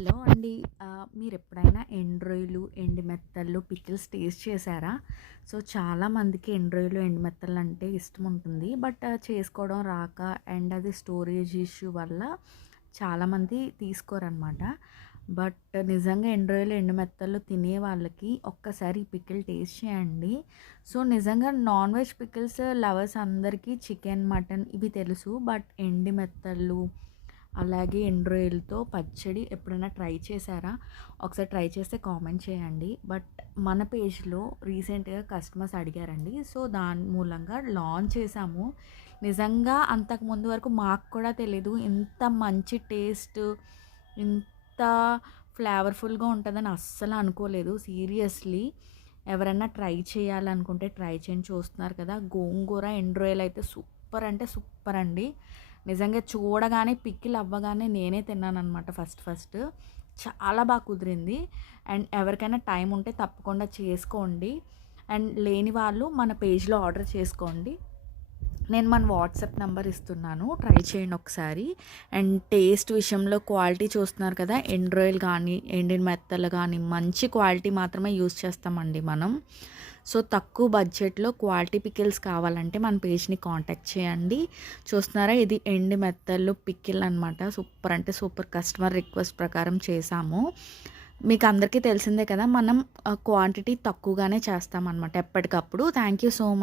Hello అండి. మీరు ఎప్పుడైనా ఎండ్రోయిలు ఎండి ఎండు మెత్తళ్ళు పికిల్స్ టేస్ట్ చేశారా? సో చాలామందికి ఎండ్రోయిలు ఎండి ఎండు మెత్తళ్ళు అంటే ఇష్టం ఉంటుంది బట్ చేసుకోవడం రాక అండ్ అది స్టోరేజ్ ఇష్యూ వల్ల చాలామంది తీసుకోరనమాట. బట్ నిజంగా ఎండు ఎండు మెత్తలు తినే వాళ్ళకి ఒక్కసారి ఈ పికిల్ టేస్ట్ చేయండి. సో నిజంగా నాన్ వెజ్ పికిల్స్ లవర్స్ అందరికీ చికెన్ మటన్ ఇవి తెలుసు. బట్ ఎండి మెత్తళ్ళు అలాగే ఎండ్రోయిల్తో పచ్చడి ఎప్పుడైనా ట్రై చేశారా? ఒకసారి ట్రై చేస్తే కామెంట్ చేయండి. బట్ మన పేజ్లో రీసెంట్గా కస్టమర్స్ అడిగారండి. సో దాని మూలంగా లాంచ్ చేసాము నిజంగా అంతకు ముందు వరకు మాకు కూడా తెలీదు. ఇంత మంచి టేస్ట్ ఇంత ఫ్లేవర్ఫుల్గా ఉంటుందని అస్సలు అనుకోలేదు. సీరియస్లీ ఎవరైనా ట్రై చేయాలనుకుంటే ట్రై చేయండి. చూస్తున్నారు కదా గోంగూర ఎండ్రోయిల్ అయితే సూపర్ అంటే సూపర్ అండి. నిజంగా చూడగానే పిక్కిలు అవ్వగానే నేనే తిన్నానమాట ఫస్ట్ ఫస్ట్. చాలా బాగా కుదిరింది. అండ్ ఎవరికైనా టైం ఉంటే తప్పకుండా చేసుకోండి. అండ్ లేని వాళ్ళు మన పేజ్లో ఆర్డర్ చేసుకోండి. నేను మన వాట్సాప్ నెంబర్ ఇస్తున్నాను. ట్రై చేయండి ఒకసారి. అండ్ టేస్ట్ విషయంలో క్వాలిటీ చూస్తున్నారు కదా ఎండ్రాయిల్ కానీ ఎండిన మెత్తలు కానీ మంచి క్వాలిటీ మాత్రమే యూస్ చేస్తామండి మనం. సో తక్కువ బడ్జెట్లో క్వాలిటీ పికిల్స్ కావాలంటే మన పేజ్ని కాంటాక్ట్ చేయండి. చూస్తున్నారా ఇది ఎండి మెత్తలు పికిల్ అనమాట సూపర్ అంటే సూపర్ కస్టమర్ రిక్వెస్ట్ ప్రకారం చేసాము మీకు అందరికీ తెలిసిందే కదా మనం క్వాంటిటీ తక్కువగానే చేస్తామన్నమాట ఎప్పటికప్పుడు. Thank you so much